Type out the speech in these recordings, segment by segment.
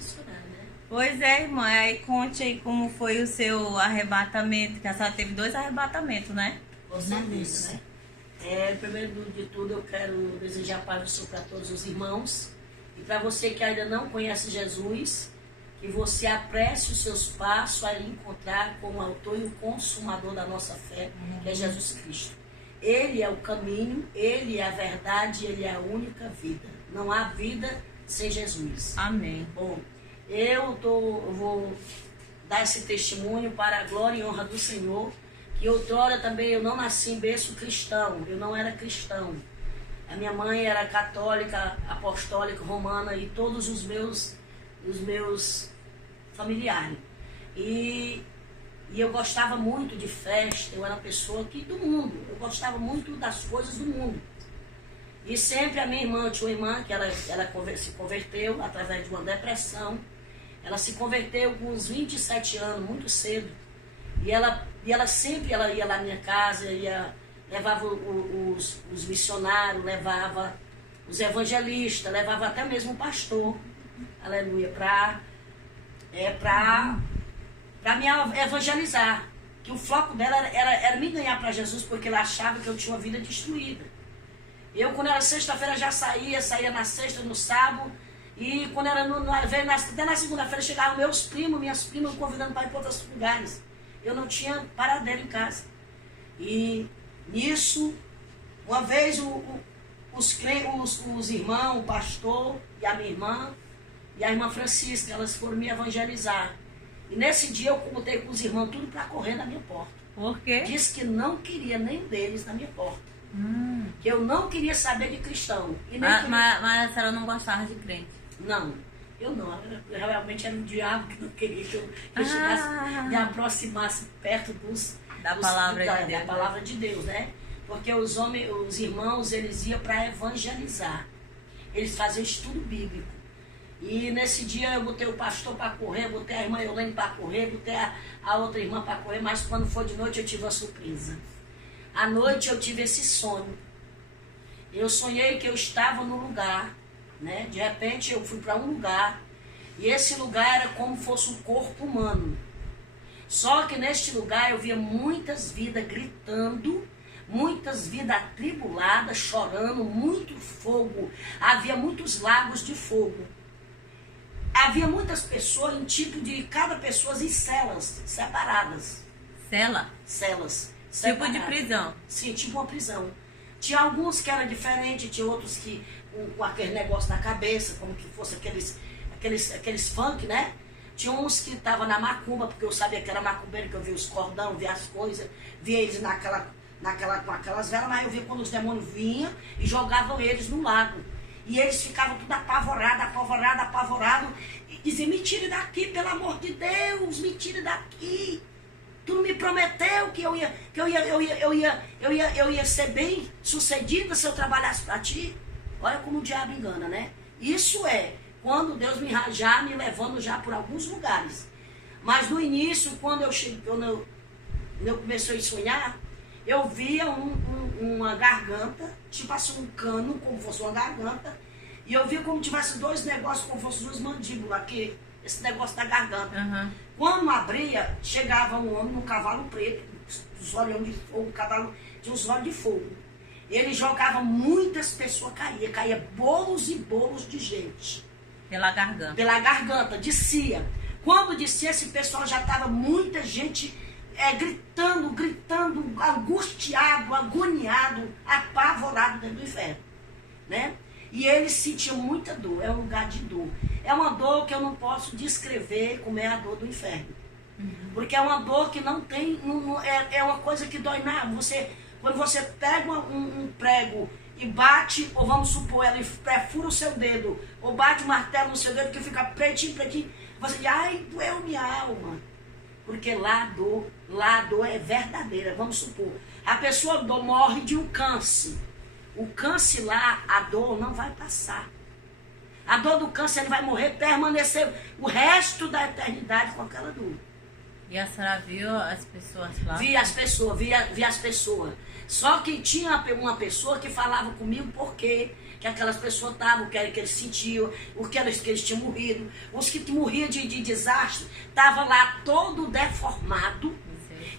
missionária, né? Pois é, irmã. Aí conte aí como foi o seu arrebatamento, que a senhora teve 2 arrebatamentos, né? Com certeza, né? Primeiro de tudo, eu quero desejar a paz do Senhor para todos os irmãos. E para você que ainda não conhece Jesus, que você apresse os seus passos a encontrar com o autor e o consumador da nossa fé, que é Jesus Cristo. Ele é o caminho, Ele é a verdade, Ele é a única vida. Não há vida sem Jesus. Amém. Bom, eu vou dar esse testemunho para a glória e honra do Senhor, que outrora também eu não nasci em berço cristão, eu não era cristão. A minha mãe era católica, apostólica, romana e todos os meus familiares. E eu gostava muito de festa, eu era uma pessoa do mundo, eu gostava muito das coisas do mundo. E sempre a minha irmã, eu tinha uma irmã que ela se converteu através de uma depressão. Ela se converteu com uns 27 anos, muito cedo. E ela sempre ia lá na minha casa, levava os missionários, levava os evangelistas, levava até mesmo o pastor, aleluia, para me evangelizar. Que o foco dela era me ganhar para Jesus, porque ela achava que eu tinha uma vida destruída. Eu, quando era sexta-feira, já saía na sexta, no sábado, e quando era até na segunda-feira, chegavam minhas primas, convidando para ir para outros lugares. Eu não tinha paradeiro em casa. E nisso, uma vez os irmãos, o pastor e a minha irmã, e a irmã Francisca, elas foram me evangelizar. E nesse dia eu contei com os irmãos tudo para correr na minha porta. Por quê? Disse que não queria nenhum deles na minha porta. Que eu não queria saber de cristão. E nem mas a senhora não gostava de crente? Não, eu não. Eu realmente era um diabo que não queria que eu chegasse, me aproximasse perto da palavra de Deus. Da palavra de Deus, né? Porque os irmãos, eles iam para evangelizar. Eles faziam estudo bíblico. E nesse dia eu botei o pastor para correr, botei a irmã Eulene para correr, botei a outra irmã para correr, mas quando foi de noite eu tive uma surpresa. À noite eu tive esse sonho. Eu sonhei que eu estava num lugar, né? De repente eu fui para um lugar, e esse lugar era como fosse um corpo humano. Só que neste lugar eu via muitas vidas gritando, muitas vidas atribuladas, chorando, muito fogo. Havia muitos lagos de fogo. Havia muitas pessoas em tipo de cada pessoa em celas separadas. Celas. Tipo de prisão. Sim, tipo uma prisão. Tinha alguns que eram diferentes, tinha outros que com aquele negócio na cabeça, como que fosse aqueles funk, né? Tinha uns que estavam na macumba, porque eu sabia que era macumbeiro, que eu via os cordão, via as coisas, via eles com aquelas velas, mas eu via quando os demônios vinham e jogavam eles no lago. E eles ficavam tudo apavorado, e diziam, me tire daqui, pelo amor de Deus, me tire daqui. Tu não me prometeu que eu ia ser bem sucedida se eu trabalhasse para ti? Olha como o diabo engana, né? Isso é quando Deus me levando já por alguns lugares. Mas no início, quando eu comecei a sonhar, eu via uma garganta, tipo assim um cano, como fosse uma garganta, e eu via como tivesse 2 negócios, como fossem 2 mandíbulas aqui, esse negócio da garganta. Uhum. Quando abria, chegava um homem num cavalo preto, os olhos de fogo, o cavalo tinha os olhos de fogo. Ele jogava, muitas pessoas caía bolos e bolos de gente. Pela garganta, descia. Quando descia, esse pessoal já estava muita gente gritando, angustiado, agoniado, apavorado dentro do inferno, né? E eles sentiam muita dor, é um lugar de dor. É uma dor que eu não posso descrever como é a dor do inferno. Porque é uma dor que não tem, é uma coisa que dói nada. Quando você pega um prego e bate, ou vamos supor, ela perfura o seu dedo, ou bate o martelo no seu dedo que fica pretinho, você diz, ai, doeu minha alma. Porque lá a dor é verdadeira. Vamos supor, a pessoa morre de um câncer. O câncer lá, a dor não vai passar. A dor do câncer, ele vai morrer, permanecer o resto da eternidade com aquela dor. E a senhora viu as pessoas lá? Vi as pessoas. Só que tinha uma pessoa que falava comigo porque que aquelas pessoas estavam, o que eles sentiam, o que eles tinham morrido. Os que morriam de desastre, estavam lá todo deformado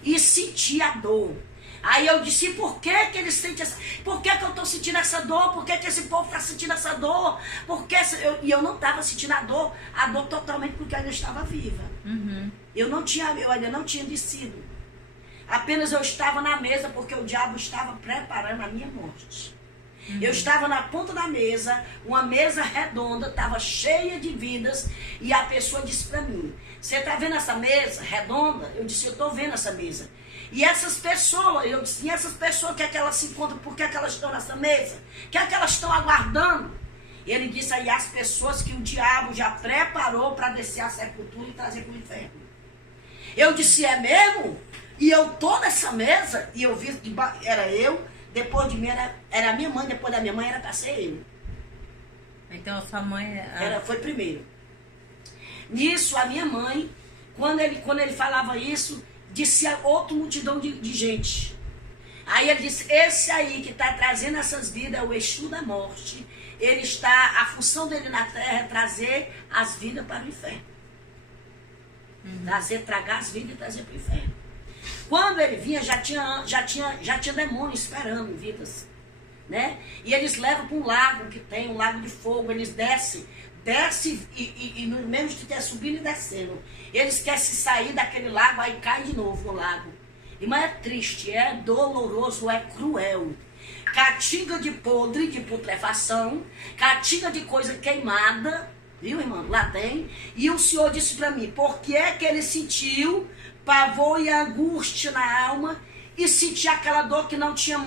e sentia a dor. Aí eu disse, por que eles sentem essa... Por que eu estou sentindo essa dor? Por que esse povo está sentindo essa dor? E eu não estava sentindo a dor totalmente porque eu ainda estava viva. Eu ainda não tinha descido. Apenas eu estava na mesa porque o diabo estava preparando a minha morte. Eu estava na ponta da mesa, uma mesa redonda, estava cheia de vidas, e a pessoa disse para mim, você está vendo essa mesa redonda? Eu disse, eu estou vendo essa mesa. E essas pessoas, eu disse, e essas pessoas, o que é que elas se encontram, por que é que elas estão nessa mesa? O que é que elas estão aguardando? Ele disse aí, as pessoas que o diabo já preparou para descer à sepultura e trazer para o inferno. Eu disse, é mesmo? E eu tô nessa mesa, e eu vi que era eu, depois de mim era a minha mãe, depois da minha mãe era para ser eu. Então a sua mãe... Foi primeiro. Nisso, a minha mãe, quando ele falava isso, disse a outra multidão de gente. Aí ele disse, esse aí que está trazendo essas vidas é o Exu da morte. A função dele na terra é trazer as vidas para o inferno. Tragar as vidas e trazer para o inferno. Quando ele vinha, já tinha demônio esperando vidas, né? E eles levam para um lago que tem, um lago de fogo, eles descem e no mesmo de ter subindo e descendo. Eles querem se sair daquele lago, aí cai de novo no lago. Irmã, é triste, é doloroso, é cruel. Catinga de podre, de putrefação, catinga de coisa queimada, viu, irmão? Lá tem. E o Senhor disse para mim, por que é que ele sentiu pavor e angústia na alma e sentia aquela dor que não tinha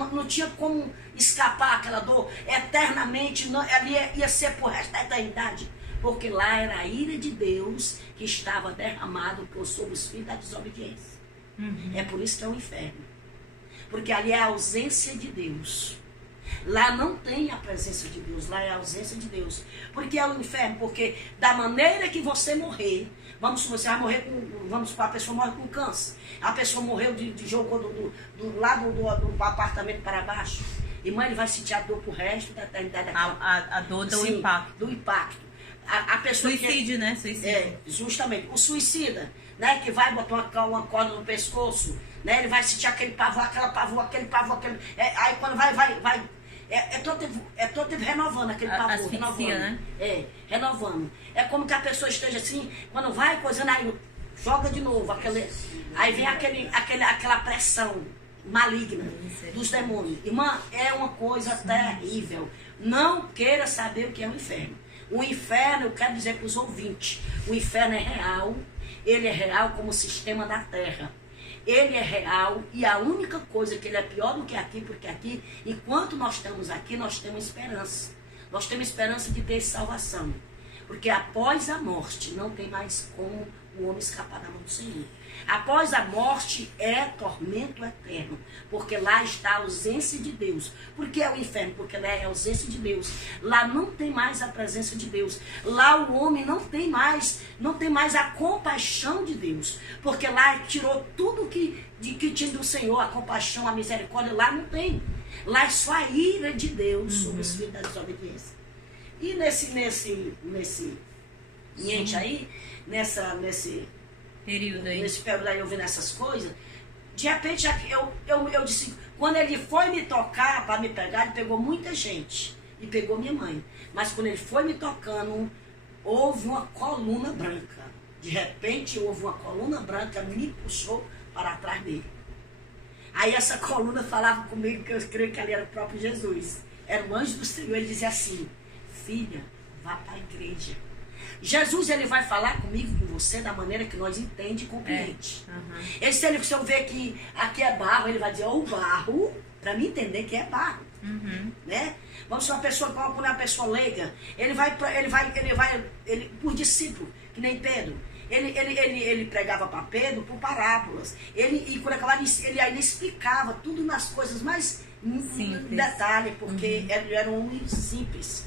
como escapar, aquela dor eternamente, ali ia ser por resto da eternidade, porque lá era a ira de Deus que estava derramado sobre os filhos da desobediência. É por isso que é o inferno, porque ali é a ausência de Deus. Lá não tem a presença de Deus, lá é a ausência de Deus. Porque é o inferno, porque da maneira que você morrer, você vai morrer vamos supor, a pessoa morre com câncer. A pessoa morreu jogou do lado do apartamento para baixo. Irmã, ele vai sentir a dor pro resto da eternidade. A dor do impacto. Do impacto. A pessoa suicídio, né? Suicídio. Justamente. O suicida, né? Que vai botar uma corda no pescoço, né? Ele vai sentir aquele pavor, aí quando vai. É todo tempo renovando aquele pavor. Asfixia, renovando. Né? Renovando. É como que a pessoa esteja assim, quando vai coisando, aí joga de novo. Aí vem aquela pressão maligna dos demônios. Irmã, é uma coisa terrível. Não queira saber o que é o inferno. O inferno, eu quero dizer para os ouvintes, o inferno é real. Ele é real como o sistema da terra. Ele é real e a única coisa que ele é pior do que aqui, porque aqui, enquanto nós estamos aqui, nós temos esperança. Nós temos esperança de ter salvação. Porque após a morte, não tem mais como o homem escapar da mão do Senhor. Após a morte é tormento eterno, porque lá está a ausência de Deus. Por que é o inferno? Porque lá é a ausência de Deus. Lá não tem mais a presença de Deus. Lá o homem não tem mais a compaixão de Deus, porque lá tirou tudo que tinha do Senhor, a compaixão, a misericórdia. Lá não tem. Lá é só a ira de Deus sobre os filhos da desobediência. E nesse aí, nesse período aí, eu vendo essas coisas, de repente eu disse, quando ele foi me tocar para me pegar, ele pegou muita gente e pegou minha mãe, mas quando ele foi me tocando, houve uma coluna branca. De repente houve uma coluna branca, me puxou para trás dele. Aí essa coluna falava comigo, que eu creio que ali era o próprio Jesus, era o anjo do Senhor. Ele dizia assim, filha, vá para a igreja. Jesus, ele vai falar comigo, com você, da maneira que nós entende e compreende. Se eu ver que aqui é barro, ele vai dizer, o barro, para mim entender que é barro. Né? Vamos ser uma pessoa, quando é uma pessoa leiga, ele por discípulo, que nem Pedro. Ele pregava para Pedro por parábolas. E quando acabava, ele ainda explicava tudo nas coisas mais detalhe, porque ele era um homem simples.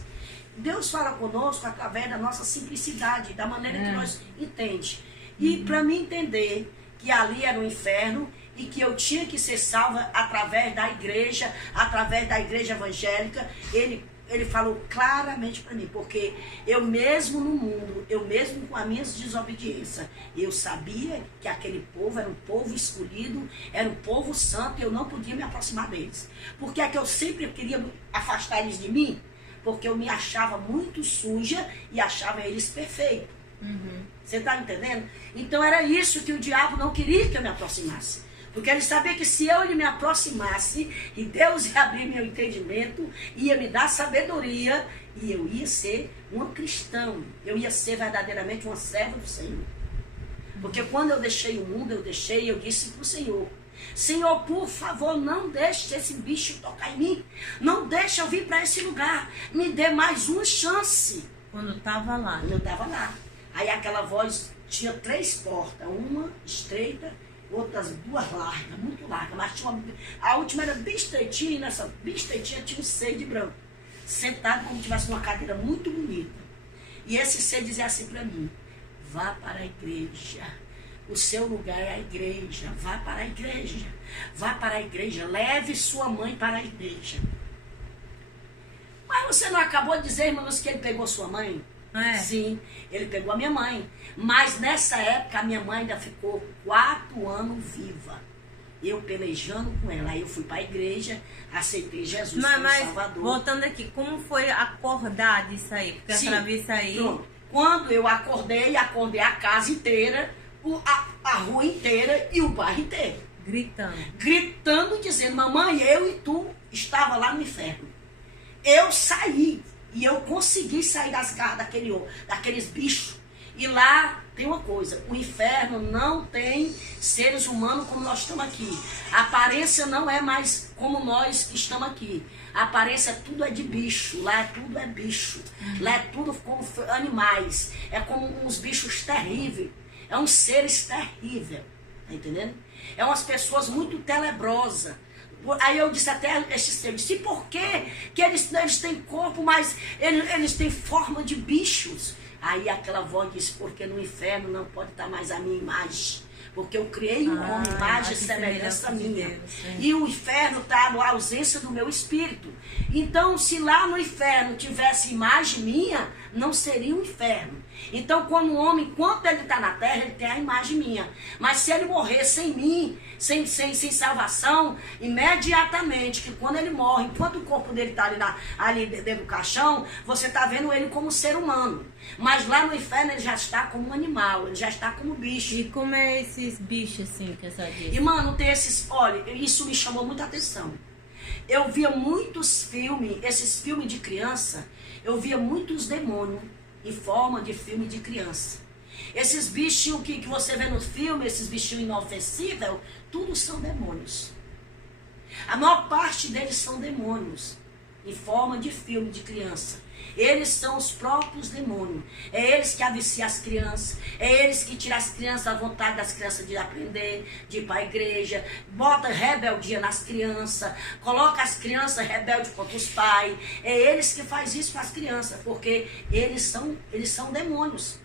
Deus fala conosco através da nossa simplicidade, da maneira que nós entendemos. E para mim entender que ali era o inferno e que eu tinha que ser salva através da igreja evangélica, ele ele falou claramente para mim, porque eu mesmo no mundo, eu mesmo com as minhas desobediências, eu sabia que aquele povo era um povo escolhido, era um povo santo, e eu não podia me aproximar deles. Porque é que eu sempre queria afastar eles de mim? Porque eu me achava muito suja e achava eles perfeitos. Você está entendendo? Então era isso que o diabo não queria que eu me aproximasse. Porque ele sabia que se ele me aproximasse, e Deus ia abrir meu entendimento, ia me dar sabedoria, e eu ia ser uma cristã. Eu ia ser verdadeiramente uma serva do Senhor. Porque quando eu deixei o mundo, eu disse para o Senhor, Senhor, por favor, não deixe esse bicho tocar em mim. Não deixe eu vir para esse lugar. Me dê mais uma chance. Quando eu estava lá. Quando eu estava lá. Aí aquela voz tinha 3 portas. Uma estreita, outras 2 largas, muito largas. Mas tinha a última era bem estreitinha, e nessa bem estreitinha tinha um ser de branco. Sentado como se tivesse numa cadeira muito bonita. E esse ser dizia assim para mim, vá para a igreja. O seu lugar é a igreja. Vá para a igreja. Vá para a igreja. Leve sua mãe para a igreja. Mas você não acabou de dizer, irmãos, que ele pegou sua mãe? É. Sim, ele pegou a minha mãe. Mas nessa época a minha mãe ainda ficou 4 anos viva. Eu pelejando com ela. Aí eu fui para a igreja, aceitei Jesus como Salvador. Voltando aqui, como foi acordar disso aí? Porque Sim, essa vez aí... Pronto. Quando eu acordei a casa inteira, a rua inteira e o bairro inteiro. Gritando, dizendo, mamãe, eu e tu estava lá no inferno. Eu saí e eu consegui sair das garras daqueles bichos. E lá tem uma coisa, o inferno não tem seres humanos como nós estamos aqui. A aparência não é mais como nós que estamos aqui. A aparência tudo é de bicho, lá tudo é bicho. Lá é tudo como animais, é como uns bichos terríveis. É uns seres terríveis, tá entendendo? É umas pessoas muito tenebrosas. Aí eu disse até esse ser, eu disse, e por que eles têm corpo, mas eles têm forma de bichos? Aí aquela voz disse, porque no inferno não pode estar mais a minha imagem. Porque eu criei um homem, imagem e semelhança minha. Deus, e o inferno está na ausência do meu espírito. Então, se lá no inferno tivesse imagem minha, não seria um inferno. Então, quando o homem, enquanto ele está na terra, ele tem a imagem minha. Mas se ele morrer sem mim, sem salvação, imediatamente, que quando ele morre, enquanto o corpo dele está ali dentro do caixão, você está vendo ele como ser humano. Mas lá no inferno ele já está como um animal, ele já está como bicho. E como é esses bichos assim que essa diz? E mano, tem esses, olha, isso me chamou muita atenção. Eu via muitos filmes, esses filmes de criança, eu via muitos demônios em forma de filme de criança. Esses bichinhos que você vê no filme, esses bichinhos inofensíveis, tudo são demônios. A maior parte deles são demônios, em forma de filme de criança. Eles são os próprios demônios. É eles que aviciam as crianças. É eles que tiram as crianças a vontade das crianças de aprender, de ir para a igreja. Bota rebeldia nas crianças. Coloca as crianças rebeldes contra os pais. É eles que fazem isso com as crianças. Porque eles são demônios.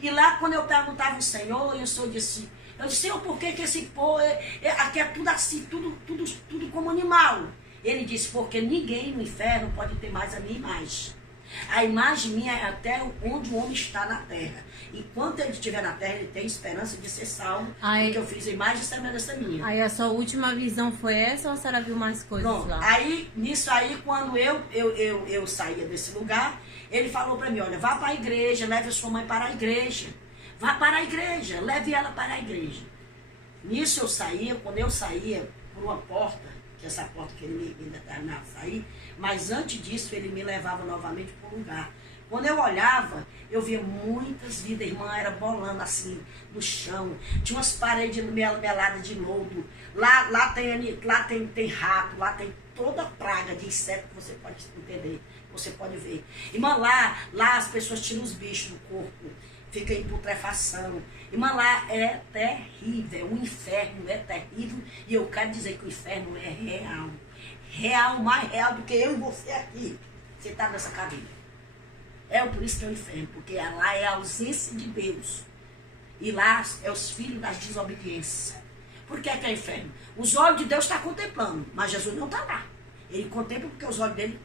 E lá quando eu perguntava ao Senhor, e o Senhor disse... Eu disse, Senhor, por que esse povo... aqui é tudo assim, tudo como animal. Ele disse, porque ninguém no inferno pode ter mais a minha imagem. A imagem minha é até onde o homem está na terra. Enquanto ele estiver na terra, ele tem esperança de ser salvo. Porque eu fiz a imagem e semelhança minha. Aí a sua última visão foi essa ou a senhora viu mais coisas Pronto. lá? Aí, nisso aí, quando eu saía desse lugar, ele falou para mim, olha, vá para a igreja, leve a sua mãe para a igreja. Vá para a igreja, leve ela para a igreja. Nisso eu saía, quando eu saía por uma porta, que essa porta que ele me determinava a sair, mas antes disso ele me levava novamente para um lugar. Quando eu olhava, eu via muitas vidas, irmã, era bolando assim no chão, tinha umas paredes meladas de lodo, lá tem rato, lá tem toda praga de inseto que você pode entender, você pode ver. Irmã, lá as pessoas tiram os bichos do corpo, fica em putrefação. Irmã, lá é terrível, o inferno é terrível, e eu quero dizer que o inferno é real. Real, mais real do que eu e você aqui, sentado nessa cadeira. É por isso que é o inferno, porque lá é a ausência de Deus. E lá é os filhos das desobediências. Por que é inferno? Os olhos de Deus estão contemplando, mas Jesus não está lá. Ele contempla porque os olhos dele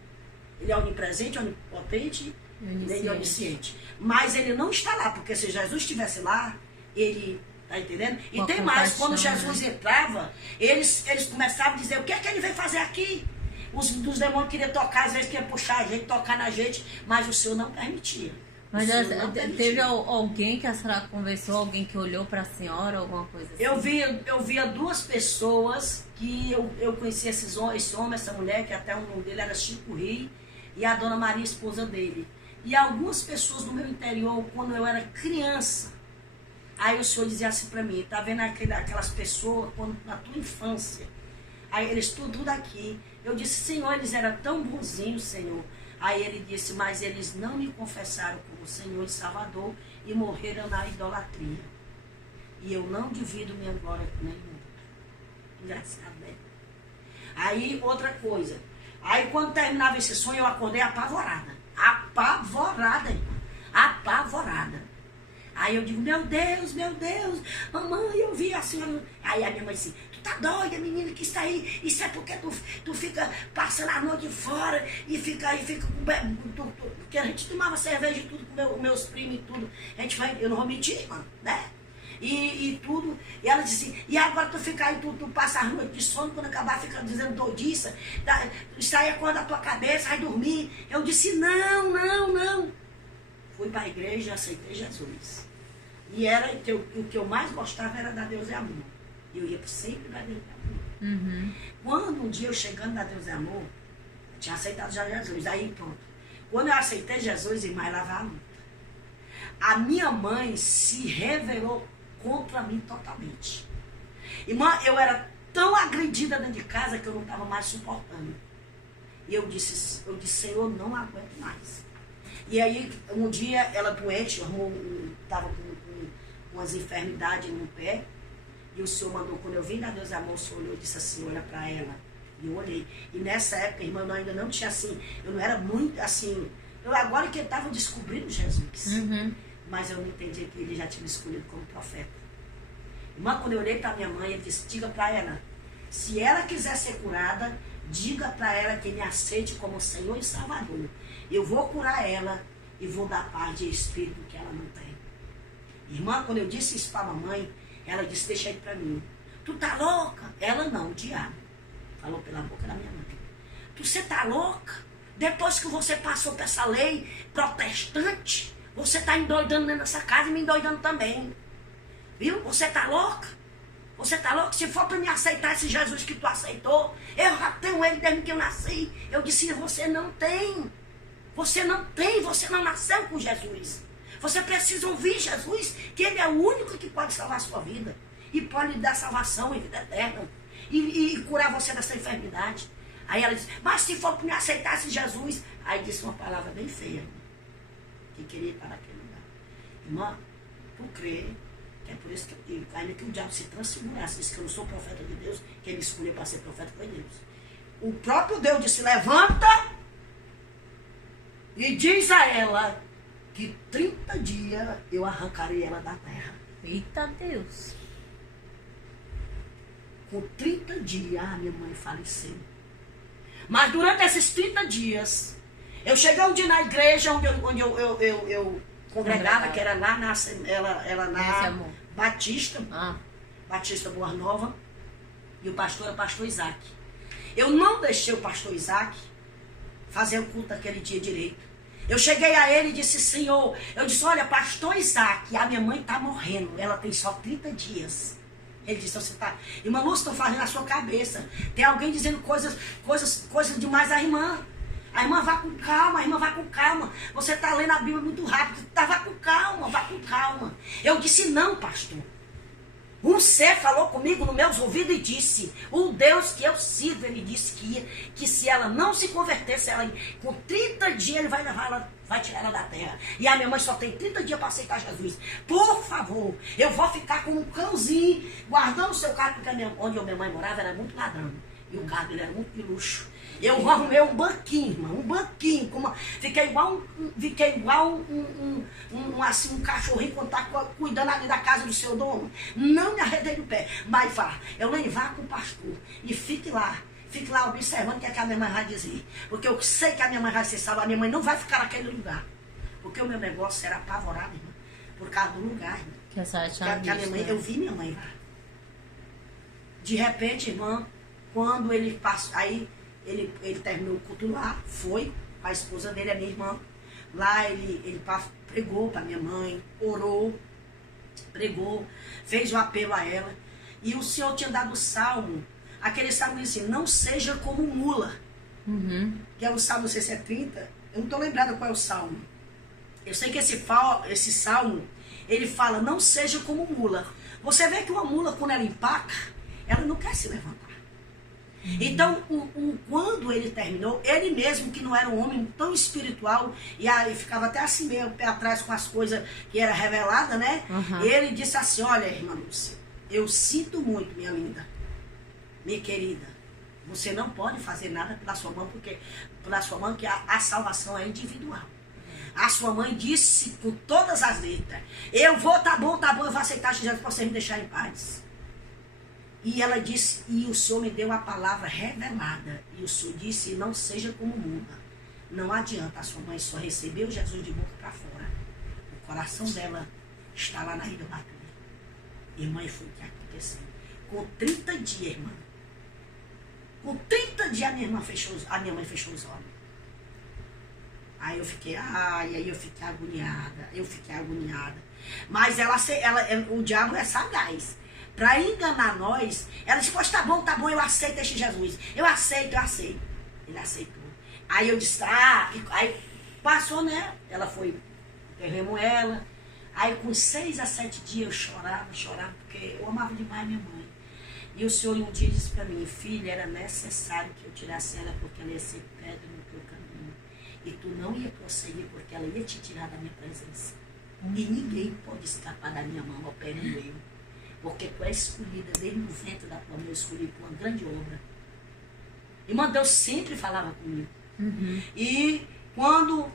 Ele é onipresente, onipotente e onisciente. Mas ele não está lá, porque se Jesus estivesse lá, ele... Tá entendendo? E tem mais, quando Jesus entrava, eles começavam a dizer, o que é que ele veio fazer aqui? Os demônios queriam tocar, às vezes queriam puxar a gente, tocar na gente, mas o Senhor não permitia. Mas teve alguém que a senhora conversou, alguém que olhou para a senhora, alguma coisa assim? Eu via duas pessoas que eu conhecia esse homem, essa mulher, que até o nome dele era Chico Ri, e a Dona Maria, esposa dele. E algumas pessoas do meu interior, quando eu era criança, aí o Senhor dizia assim para mim, tá vendo aquelas pessoas na tua infância? Aí eles tudo aqui. Eu disse, Senhor, eles eram tão bonzinhos, Senhor. Aí ele disse, mas eles não me confessaram como Senhor e Salvador e morreram na idolatria. E eu não divido minha glória com nenhum. Engraçado, né? Aí, outra coisa. Aí, quando terminava esse sonho, eu acordei apavorada. Apavorada, irmã. Apavorada. Aí eu digo, meu Deus, mamãe, eu vi a senhora. Aí a minha mãe disse, tu tá doida, menina, que isso aí, isso é porque tu fica passando a noite fora e fica com... Porque a gente tomava cerveja e tudo com meus primos e tudo. A gente vai, eu não vou mentir, irmã, né? E tudo. E ela disse, e agora tu fica aí, tu passa a noite de sono, quando acabar fica dizendo doidiça, isso aí é quando a tua cabeça vai dormir. Eu disse, não. Fui para a igreja e aceitei Jesus. E o que eu mais gostava era da Deus é Amor. E eu ia sempre da Deus é Amor. Uhum. Quando um dia eu chegando na Deus é Amor, eu tinha aceitado já Jesus. Aí pronto. Quando eu aceitei Jesus, irmã, lá vai a luta. A minha mãe se revelou contra mim totalmente. Irmã, eu era tão agredida dentro de casa que eu não estava mais suportando. E eu disse, Senhor, não aguento mais. E aí, um dia, ela doente, estava com umas enfermidades no pé, e o Senhor mandou, quando eu vim da Deus Amor, o Senhor olhou e disse assim, olha para ela. E eu olhei. E nessa época, irmã, eu ainda não tinha assim, eu não era muito assim, agora que eu estava descobrindo Jesus. Uhum. Mas eu não entendi que ele já tinha me escolhido como profeta. Irmã, quando eu olhei para minha mãe, eu disse, diga para ela, se ela quiser ser curada, diga para ela que me aceite como Senhor e Salvador. Eu vou curar ela e vou dar paz de espírito que ela não tem. Irmã, quando eu disse isso para a mamãe, ela disse, deixa aí para mim. Tu tá louca? Ela não, o diabo. Falou pela boca da minha mãe. Você tá louca? Depois que você passou por essa lei protestante, você tá endoidando dentro dessa casa e me endoidando também. Viu? Você tá louca? Você tá louco? Se for para me aceitar esse Jesus que tu aceitou, eu já tenho ele desde que eu nasci. Eu disse, você não tem. Você não tem, você não nasceu com Jesus. Você precisa ouvir Jesus, que ele é o único que pode salvar a sua vida. E pode lhe dar salvação e vida eterna. E curar você dessa enfermidade. Aí ela disse, mas se for para me aceitar esse Jesus... Aí disse uma palavra bem feia. Que queria estar naquele lugar. Irmã, tu crê, que é por isso que eu digo, ainda que o diabo se transfigurasse, disse que eu não sou profeta de Deus, que ele escolheu para ser profeta foi Deus. O próprio Deus disse, levanta e diz a ela que 30 dias eu arrancarei ela da terra. Eita Deus. Com 30 dias, minha mãe faleceu. Mas durante esses 30 dias, eu cheguei um dia na igreja onde eu congregava, que era lá na Batista, Batista Boa Nova, e o pastor era o pastor Isaac. Eu não deixei o pastor Isaac fazer o culto daquele dia direito. Eu cheguei a ele e disse, Senhor, eu disse, olha, pastor Isaac, a minha mãe está morrendo, ela tem só 30 dias. Ele disse, você está... Irmã Lúcia, estão fazendo na sua cabeça. Tem alguém dizendo coisas demais à irmã. A irmã vá com calma, a irmã vá com calma. Você está lendo a Bíblia muito rápido. Tá, vá com calma, vá com calma. Eu disse, não, pastor. Um ser falou comigo nos meus ouvidos e disse, o Deus que eu sirvo, ele disse que se ela não se convertesse, ela, com 30 dias ele vai levar ela, vai tirar ela da terra. E a minha mãe só tem 30 dias para aceitar Jesus. Por favor, eu vou ficar com um cãozinho, guardando o seu carro, porque onde a minha mãe morava era muito ladrão. E o carro dele era muito de luxo. Eu arrumei um banquinho, irmão, um banquinho. Fiquei igual um cachorrinho quando tá cuidando ali da casa do seu dono. Não me arredei do pé. Mas vá, eu nem vá com o pastor. E fique lá. fique lá observando o que, é que a minha mãe vai dizer. Porque eu sei que a minha mãe vai ser salva, a minha mãe não vai ficar naquele lugar. Porque o meu negócio era apavorado, irmã, por causa do lugar, irmã. Que a senhora Que tinha a minha visto, mãe, né? eu vi minha mãe lá. De repente, irmã, quando ele passou, aí ele terminou o culto lá, foi, a esposa dele, a minha irmã. Lá ele pregou para minha mãe, orou, pregou, fez um apelo a ela. E o Senhor tinha dado o salmo, aquele salmo diz assim, não seja como mula. Uhum. Que é o salmo, não sei se é 30, eu não estou lembrada qual é o salmo. Eu sei que esse salmo, ele fala, não seja como mula. Você vê que uma mula, quando ela empaca, ela não quer se levantar. Então, quando ele terminou, ele mesmo, que não era um homem tão espiritual, e aí ficava até assim meio pé atrás com as coisas que era revelada, né? Uhum. Ele disse assim, olha, irmã Lúcia, eu sinto muito, minha linda, minha querida, você não pode fazer nada pela sua mãe, porque a salvação é individual. A sua mãe disse com todas as letras, eu vou, tá bom, eu vou aceitar Jesus para você me deixar em paz. E ela disse, e o Senhor me deu a palavra revelada. E o Senhor disse, não seja como muda. Não adianta, a sua mãe só recebeu Jesus de boca para fora. O coração dela está lá na idolatria. Irmã, e foi o que aconteceu. Com 30 dias, irmã. Com 30 dias a minha mãe fechou os olhos. Aí eu fiquei, aí eu fiquei agoniada. Mas o diabo é sagaz. Para enganar nós, ela disse, pois tá bom, eu aceito este Jesus. Eu aceito. Ele aceitou. Aí eu disse, aí passou, né? Ela foi, enterramos ela. Aí com 6 a 7 dias eu chorava, porque eu amava demais minha mãe. E o Senhor um dia disse para mim, filha, era necessário que eu tirasse ela, porque ela ia ser pedra no teu caminho. E tu não ia prosseguir, porque ela ia te tirar da minha presença. E ninguém pode escapar da minha mão, operando eu. Porque tu é escolhida desde o ventre da tua mãe, eu escolhi por uma grande obra. Irmã, Deus sempre falava comigo. Uhum. E quando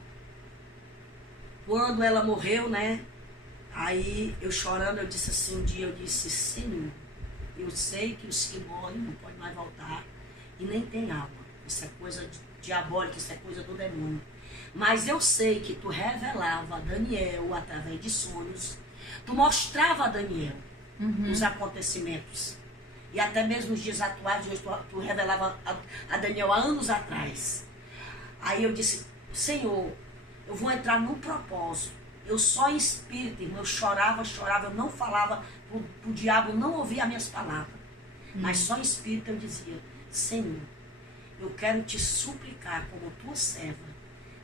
ela morreu, né? Aí eu chorando, eu disse assim, um dia eu disse, Senhor, eu sei que os que morrem não podem mais voltar e nem tem alma. Isso é coisa diabólica, isso é coisa do demônio. Mas eu sei que tu revelava a Daniel através de sonhos. Tu mostrava a Daniel os acontecimentos. E até mesmo nos dias atuais, hoje tu revelava a Daniel há anos atrás. Aí eu disse, Senhor, eu vou entrar num propósito. Eu só em espírito, irmão, eu chorava, eu não falava, o diabo não ouvia as minhas palavras. Mas só em espírito eu dizia, Senhor, eu quero te suplicar como tua serva,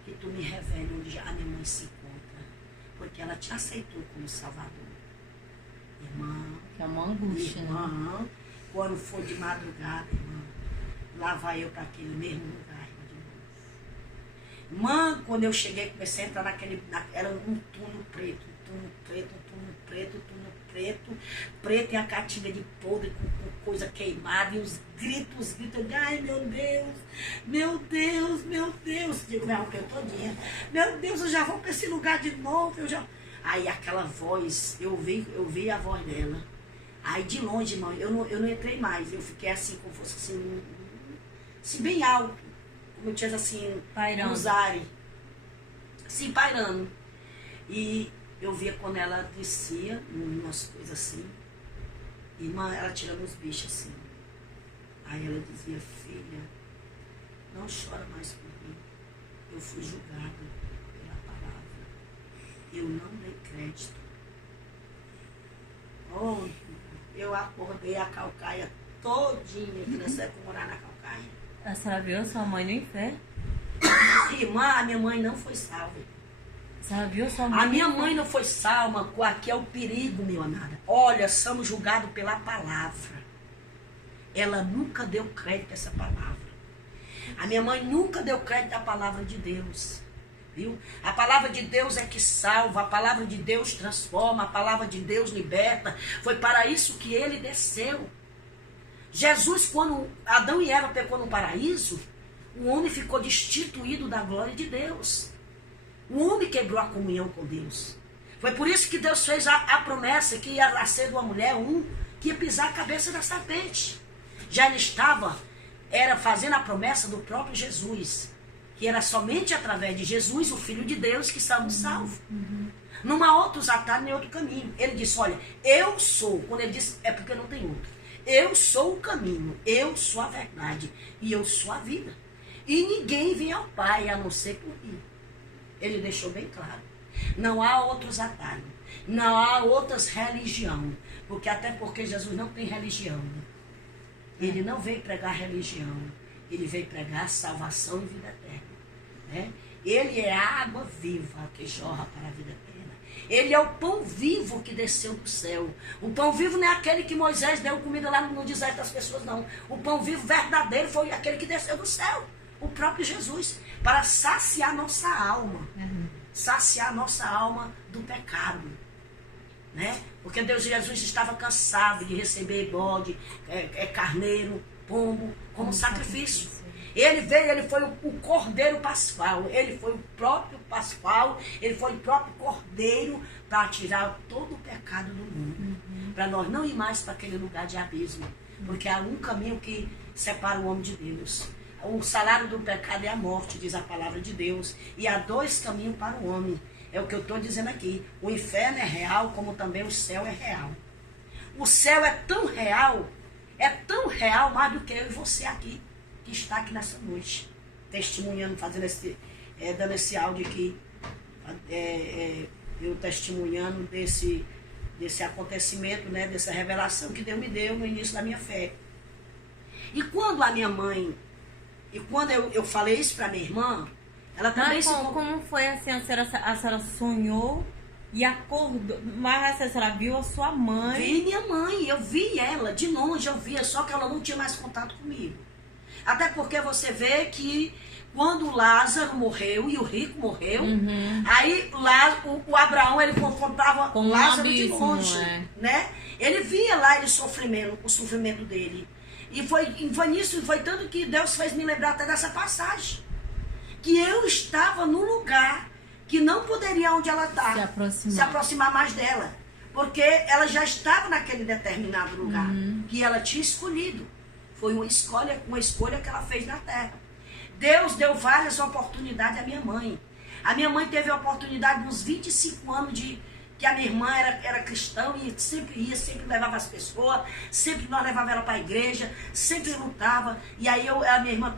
que tu me revele onde a minha mãe se encontra. Porque ela te aceitou como Salvador. Irmã, Que é uma angústia, irmã, né? Quando for de madrugada, irmã, lá vai eu para aquele mesmo lugar, irmã, de novo. Irmã, quando eu cheguei, comecei a entrar era um túnel preto, preto e a caatinga de podre com coisa queimada e os gritos, ai meu Deus, digo, me arrupei todinha, meu Deus, eu já vou para esse lugar de novo, Aí aquela voz, eu vi a voz dela. Aí de longe, irmão, eu não entrei mais. Eu fiquei assim, como fosse assim bem alto. Como eu tinha assim, pairando. nos ares. Assim, pairando. E eu via quando ela descia, umas coisas assim. Irmã, ela tirando os bichos assim. Aí ela dizia, filha, não chora mais por mim. Eu fui julgada pela palavra. Eu não dei crédito. Oh, eu acordei a calcaia todinha, que nessa época eu morar na calcaia. A senhora viu sua mãe no inferno? Irmã, a minha mãe não foi salva. A senhora viu sua mãe? A minha mãe não foi salva, aqui é o perigo, meu amada. Olha, somos julgados pela palavra. Ela nunca deu crédito a essa palavra. A minha mãe nunca deu crédito à palavra de Deus. Viu? A palavra de Deus é que salva, a palavra de Deus transforma, a palavra de Deus liberta. Foi para isso que ele desceu. Jesus, quando Adão e Eva pecou no paraíso, o homem ficou destituído da glória de Deus. O homem quebrou a comunhão com Deus. Foi por isso que Deus fez a promessa que ia nascer de uma mulher, que ia pisar a cabeça da serpente. Já ele estava era fazendo a promessa do próprio Jesus, que era somente através de Jesus, o Filho de Deus, que estamos salvos. Não há outros atalhos nem outro caminho. Ele disse, olha, eu sou. Quando ele disse, é porque não tem outro. Eu sou o caminho, eu sou a verdade e eu sou a vida. E ninguém vem ao Pai a não ser por mim. Ele deixou bem claro. Não há outros atalhos. Não há outras religiões. Até porque Jesus não tem religião. Ele não veio pregar religião. Ele veio pregar salvação e vida eterna. Né? Ele é a água viva que jorra para a vida eterna. Ele é o pão vivo que desceu do céu. O pão vivo não é aquele que Moisés deu comida lá no deserto das pessoas, não. O pão vivo verdadeiro foi aquele que desceu do céu. O próprio Jesus. Para saciar nossa alma. Saciar nossa alma do pecado. Né? Porque Deus Jesus estava cansado de receber bode, carneiro, pombo, como sacrifício. Ele veio, ele foi o Cordeiro Pascual, ele foi o próprio Pascual, ele foi o próprio Cordeiro para tirar todo o pecado do mundo. Para nós não ir mais para aquele lugar de abismo. Porque há um caminho que separa o homem de Deus. O salário do pecado é a morte, diz a palavra de Deus. E há dois caminhos para o homem. É o que eu estou dizendo aqui. O inferno é real, como também o céu é real. O céu é tão real mais do que eu e você aqui, que está aqui nessa noite, testemunhando, fazendo dando esse áudio aqui, eu testemunhando desse acontecimento, né, dessa revelação que Deus me deu no início da minha fé. E quando a minha mãe, e quando eu falei isso para minha irmã, ela também como foi assim, a senhora sonhou e acordou, mas a senhora viu a sua mãe? Vi minha mãe, eu vi ela, de longe eu via, só que ela não tinha mais contato comigo. Até porque você vê que quando Lázaro morreu e o rico morreu, aí o Abraão, ele confrontava com Lázaro de longe, né? Ele via lá o sofrimento dele. E foi nisso, foi tanto que Deus fez me lembrar até dessa passagem. Que eu estava num lugar que não poderia onde ela está se aproximar mais dela. Porque ela já estava naquele determinado lugar que ela tinha escolhido. Foi uma escolha que ela fez na terra. Deus deu várias oportunidades à minha mãe. A minha mãe teve a oportunidade uns 25 anos que a minha irmã era cristã e sempre ia, sempre levava as pessoas, sempre nós levava ela para a igreja, sempre lutava. E aí a minha irmã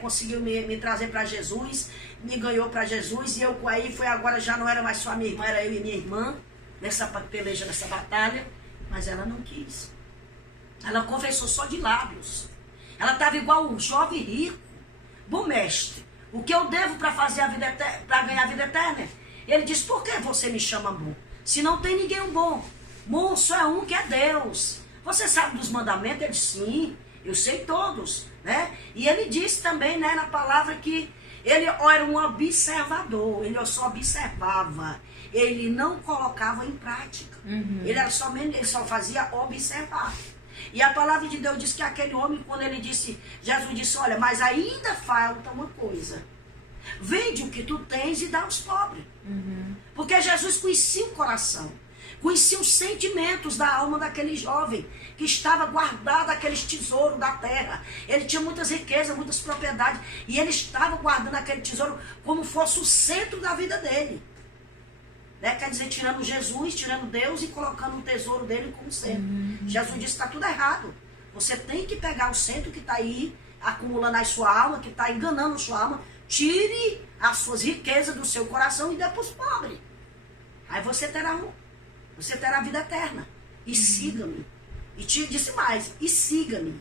conseguiu me trazer para Jesus, me ganhou para Jesus. E aí foi agora, já não era mais só a minha irmã, era eu e minha irmã, nessa peleja, nessa batalha. Mas ela não quis. Ela confessou só de lábios. Ela estava igual um jovem rico. Bom mestre, o que eu devo para fazer para ganhar a vida eterna? Ele disse, por que você me chama bom? Se não tem ninguém bom. Bom só é um, que é Deus. Você sabe dos mandamentos? Ele disse, sim, eu sei todos. Né? E ele disse também, né, na palavra, que ele era um observador. Ele só observava. Ele não colocava em prática. Ele só fazia observar. E a palavra de Deus diz que aquele homem, quando Jesus disse, olha, mas ainda falta uma coisa. Vende o que tu tens e dá aos pobres. Porque Jesus conhecia o coração, conhecia os sentimentos da alma daquele jovem que estava guardado aqueles tesouros da terra. Ele tinha muitas riquezas, muitas propriedades, e ele estava guardando aquele tesouro como fosse o centro da vida dele. Né? Quer dizer, tirando Jesus, tirando Deus e colocando o tesouro dele como centro. Jesus disse, está tudo errado. Você tem que pegar o centro que está aí, acumulando a sua alma, que está enganando a sua alma. Tire as suas riquezas do seu coração e dê para os pobres. Aí você terá a vida eterna. E siga-me. E disse mais, e siga-me.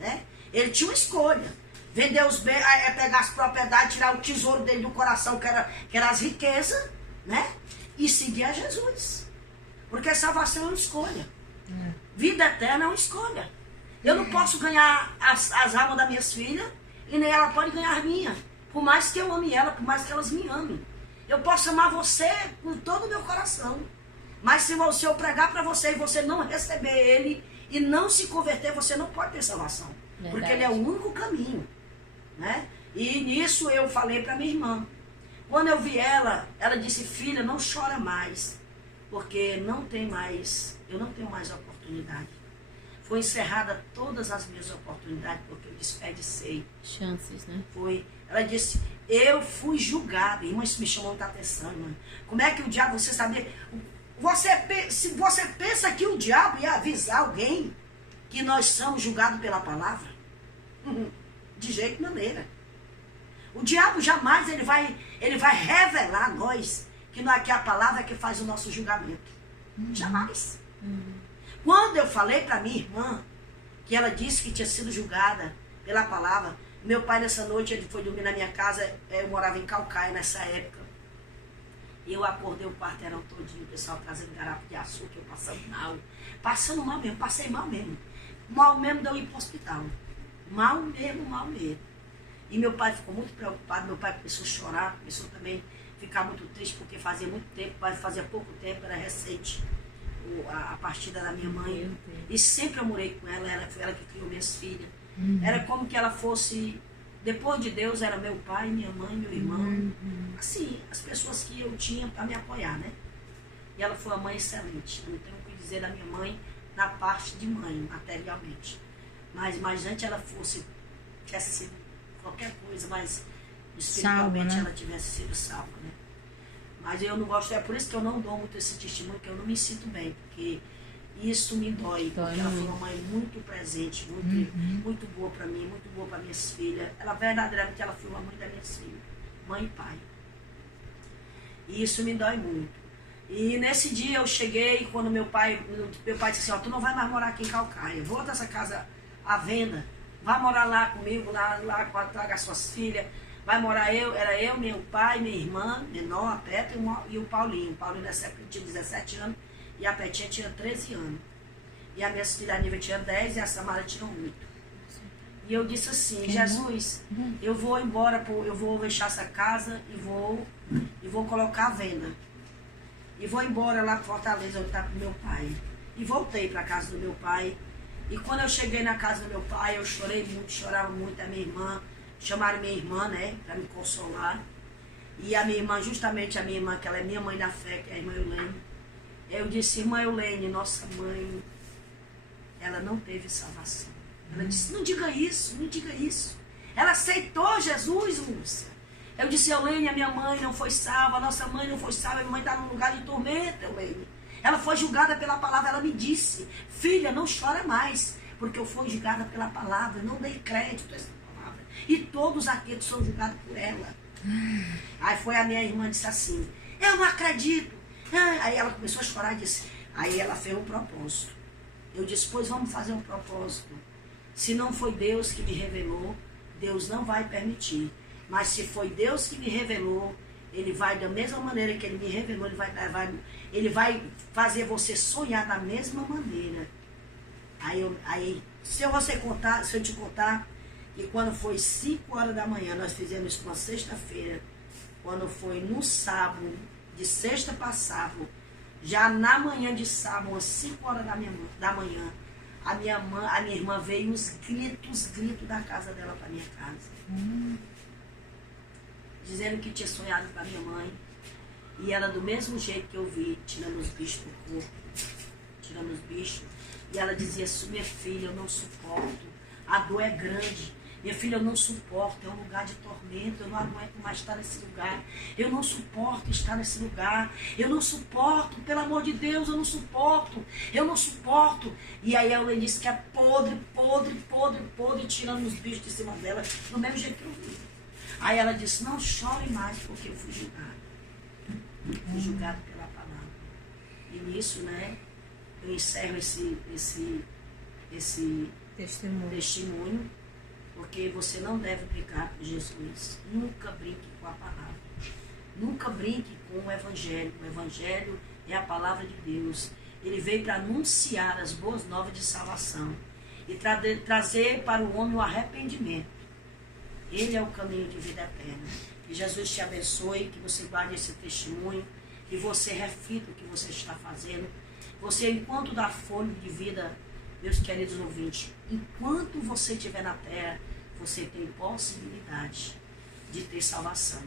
Né? Ele tinha uma escolha. Vender os bens, pegar as propriedades, tirar o tesouro dele do coração, que era as riquezas, né? E seguir a Jesus. Porque salvação é uma escolha. Vida eterna é uma escolha. Eu não posso ganhar as almas das minhas filhas, e nem ela pode ganhar a minha. Por mais que eu ame ela, por mais que elas me amem. Eu posso amar você com todo o meu coração. Mas se eu pregar para você e você não receber ele e não se converter, você não pode ter salvação. Verdade. Porque ele é o único caminho. Né? E nisso eu falei para minha irmã. Quando eu vi ela disse, filha, não chora mais. Porque eu não tenho mais oportunidade. Foi encerrada todas as minhas oportunidades, porque eu desperdicei. Chances, né? Foi. Ela disse, eu fui julgada. Irmã, isso me chamou muita atenção, irmã. Como é que o diabo, você sabia... Se você pensa que o diabo ia avisar alguém que nós somos julgados pela palavra, de jeito maneira. O diabo jamais ele vai revelar a nós que não é que a palavra é que faz o nosso julgamento. Jamais. Quando eu falei para minha irmã que ela disse que tinha sido julgada pela palavra, meu pai nessa noite ele foi dormir na minha casa, eu morava em Calcaia nessa época. E eu acordei o quarteirão todinho, o pessoal trazendo garrafa de açúcar, eu passando mal. Passando mal mesmo, passei mal mesmo. Mal mesmo de eu ir para o hospital. Mal mesmo, mal mesmo. E meu pai ficou muito preocupado, meu pai começou a chorar, começou também a ficar muito triste, porque fazia muito tempo, fazia pouco tempo, era recente a partida da minha mãe. E sempre eu morei com ela, foi ela que criou minhas filhas. Era como que ela fosse, depois de Deus, era meu pai, minha mãe, meu irmão. Assim, as pessoas que eu tinha para me apoiar, né? E ela foi uma mãe excelente. Eu não tenho o que dizer da minha mãe na parte de mãe, materialmente. Mas antes ela tivesse sido qualquer coisa, mas espiritualmente salva, né? ela tivesse sido salva, né? Mas eu não gosto, é por isso que eu não dou muito esse testemunho, que eu não me sinto bem, porque isso me dói, porque ela foi uma mãe muito presente, muito boa para mim, muito boa para minhas filhas. Ela verdadeiramente ela foi uma mãe das minhas filhas, mãe e pai. E isso me dói muito. E nesse dia eu cheguei, quando meu pai disse assim, ó, tu não vai mais morar aqui em Calcaia, volta essa casa à venda, vai morar lá comigo, lá traga as suas filhas. Vai morar era eu, meu pai, minha irmã, menor, a Petra e o Paulinho. O Paulinho nessa época tinha 17 anos e a Petinha tinha 13 anos. E a minha filha Nívia tinha 10 e a Samara tinha 8. E eu disse assim, Jesus, eu vou embora, eu vou fechar essa casa e vou colocar a venda. E vou embora lá para Fortaleza, onde está com meu pai. E voltei para a casa do meu pai. E quando eu cheguei na casa do meu pai, eu chorei muito, chorava muito. A minha irmã, chamaram minha irmã, né, para me consolar. E a minha irmã, justamente a minha irmã, que ela é minha mãe da fé, que é a irmã Eulene. Eu disse, irmã Eulene, nossa mãe, ela não teve salvação. Ela disse, não diga isso, não diga isso. Ela aceitou Jesus, Lúcia. Eu disse, Eulene, a minha mãe não foi salva, a nossa mãe não foi salva, a minha mãe está num lugar de tormento, Eulene. Ela foi julgada pela palavra, ela me disse, filha, não chora mais, porque eu fui julgada pela palavra, eu não dei crédito a essa palavra. E todos aqueles são julgados por ela. Aí foi a minha irmã, disse assim, eu não acredito. Aí ela começou a chorar e disse, aí ela fez um propósito. Eu disse, pois vamos fazer um propósito. Se não foi Deus que me revelou, Deus não vai permitir. Mas se foi Deus que me revelou, Ele vai, da mesma maneira que Ele me revelou, Ele vai fazer você sonhar da mesma maneira. Aí se eu te contar, que quando foi 5 horas da manhã, nós fizemos isso uma sexta-feira, quando foi no sábado, de sexta para sábado, já na manhã de sábado, às 5 horas da manhã, a minha irmã veio os gritos da casa dela para minha casa. Dizendo que tinha sonhado com a minha mãe. E ela, do mesmo jeito que eu vi, tirando os bichos do corpo, tirando os bichos. E ela dizia assim, minha filha, eu não suporto, a dor é grande. Minha filha, eu não suporto, é um lugar de tormento, eu não aguento mais estar nesse lugar. Eu não suporto estar nesse lugar. Eu não suporto, pelo amor de Deus, eu não suporto. Eu não suporto. E aí ela disse que é podre, tirando os bichos de cima dela, do mesmo jeito que eu vi. Aí ela disse, não chore mais, porque eu fui julgada. Fui julgada pela palavra. E nisso, né, eu encerro esse testemunho, porque você não deve brincar com Jesus. Nunca brinque com a palavra. Nunca brinque com o Evangelho. O Evangelho é a palavra de Deus. Ele veio para anunciar as boas novas de salvação e trazer para o homem o arrependimento. Ele é o caminho de vida eterna. Que Jesus te abençoe, que você guarde esse testemunho, que você reflita o que você está fazendo. Você, enquanto dá fôlego de vida, meus queridos ouvintes, enquanto você estiver na terra, você tem possibilidade de ter salvação.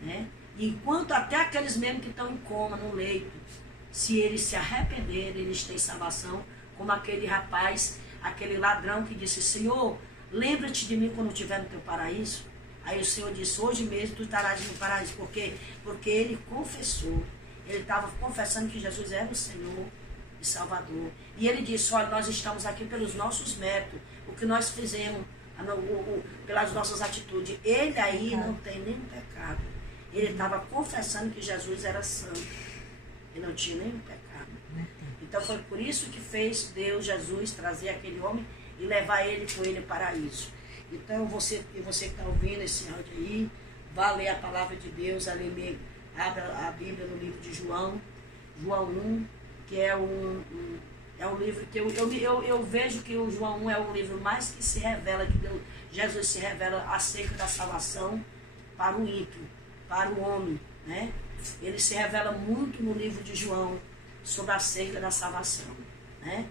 Né? Enquanto até aqueles mesmos que estão em coma, no leito, se eles se arrependerem, eles têm salvação, como aquele rapaz, aquele ladrão que disse, Senhor, lembra-te de mim quando eu estiver no teu paraíso. Aí o Senhor disse, hoje mesmo tu estarás no paraíso. Por quê? Porque ele confessou. Ele estava confessando que Jesus era o Senhor e Salvador. E ele disse, olha, nós estamos aqui pelos nossos méritos, o que nós fizemos, pelas nossas atitudes. Ele aí não tem nenhum pecado. Ele estava confessando que Jesus era santo. E não tinha nenhum pecado. Então foi por isso que fez Deus, Jesus, trazer aquele homem e levar ele com ele ao paraíso. Então você que está ouvindo esse áudio aí, vá ler a palavra de Deus, abra a Bíblia no livro de João 1, que é um livro que eu vejo que o João 1 é o livro mais que se revela, que Deus, Jesus se revela acerca da salvação para o ímpio, para o homem, né? Ele se revela muito no livro de João sobre acerca da salvação, né?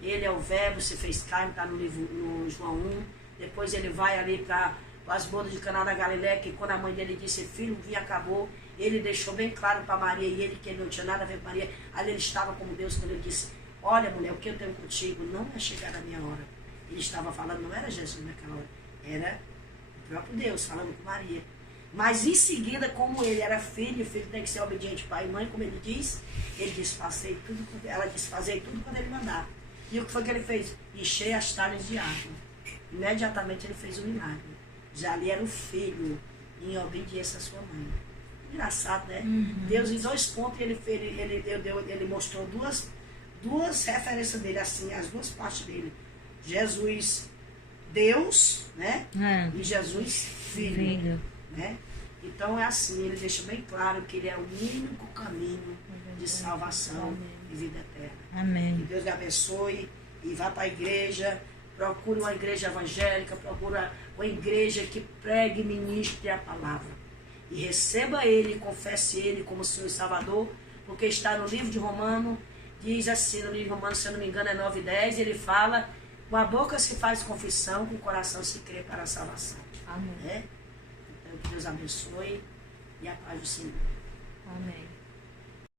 Ele é o verbo, se fez carne, está no João 1. Depois ele vai ali para as bodas de Caná da Galileia, que quando a mãe dele disse, filho, o vinho acabou, ele deixou bem claro para Maria, e ele que ele não tinha nada a ver com Maria, ali ele estava como Deus, quando ele disse, olha mulher, o que eu tenho contigo não é chegar a minha hora. Ele estava falando, não era Jesus naquela hora, era o próprio Deus falando com Maria. Mas em seguida, como ele era filho, o filho tem que ser obediente pai e mãe, como ele diz, ele disse, ela disse, fazei tudo quando ele mandar. E o que foi que ele fez? Encher as talhas de água. Imediatamente ele fez um milagre. Já ali era o filho em obediência à sua mãe. Engraçado, né? Deus em 2 pontos ele mostrou duas referências dele, assim, as 2 partes dele. Jesus, Deus, né? E Jesus, filho. Né? Então é assim, ele deixa bem claro que ele é o único caminho de salvação e vida eterna. Amém. Que Deus lhe abençoe e vá para a igreja, procure uma igreja evangélica, procure uma igreja que pregue e ministre a palavra. E receba ele, confesse ele como Senhor e Salvador, porque está no livro de Romanos, diz assim, no livro de Romanos, se eu não me engano é 9:10, ele fala, com a boca se faz confissão, com o coração se crê para a salvação. Amém. Né? Então que Deus abençoe e a paz do Senhor. Amém.